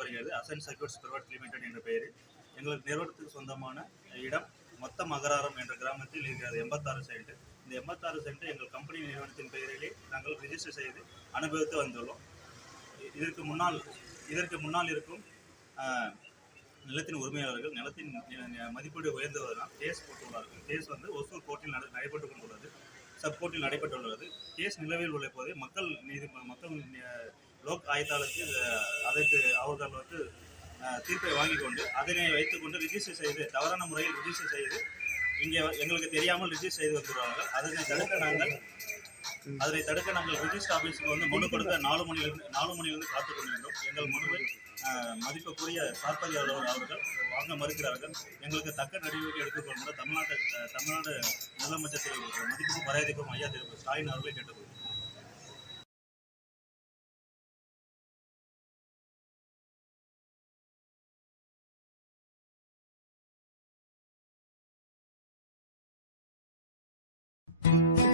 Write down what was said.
வருகிறது. Hasan circuits private limited என்ற பெயரில் எங்கள் நிறுவனத்துக்கு சொந்தமான இடம் மொத்தம் அகராரம் என்ற கிராமத்தில் இருக்கிறது 86 சென்ட். இந்த 86 சென்ட் எங்கள் கம்பெனி நிறுவனத்தின் பெயரிலே நாங்கள் ரிஜிஸ்டர் செய்து அனுபவித்து வந்துள்ளோம். இதற்கு முன்னால் இருக்கும் நிலத்தின் உரிமையாளர்கள் நிலத்தின் மதிப்பீடு உயர்ந்துவதனால் கேஸ் போட்டுள்ளார்கள். கேஸ் வந்து ஒசூர் கோர்ட்டில் நடைபெற்றுக் கொண்டுள்ளது, சப்கோர்ட்டில் நடைபெற்றுள்ளது. கேஸ் நிலவில் உள்ள போது மக்கள் லோக் ஆயுத்தாளத்தில் அதற்கு அவர்கள் வந்து தீர்ப்பை வாங்கி கொண்டு அதனை வைத்துக்கொண்டு ரிஜிஸ்டர் செய்து தவறான முறையில் ரிஜிஸ்டர் செய்து இங்கே எங்களுக்கு தெரியாமல் ரிஜிஸ்டர் செய்து வந்துடுவார்கள். அதனை தடுக்க நாங்கள் ரிஜிஸ்டர் ஆஃபீஸுக்கு வந்து மனு கொடுக்க 4 மணிலிருந்து காத்துக் கொண்டிருந்தோம். எங்கள் மனுவை மதிப்புக்குரிய சார்பதியாளர் அவர்கள் வாங்க மறுக்கிறார்கள். எங்களுக்கு தக்க நடவடிக்கை எடுத்துக்கொண்டு தமிழ்நாடு முதலமைச்சர் மதிப்புக்கும் மரியாதைக்கும் ஐயா திரு ஸ்டாலின் அவர்களை கேட்டுக்கொள்கிறோம். Thank you.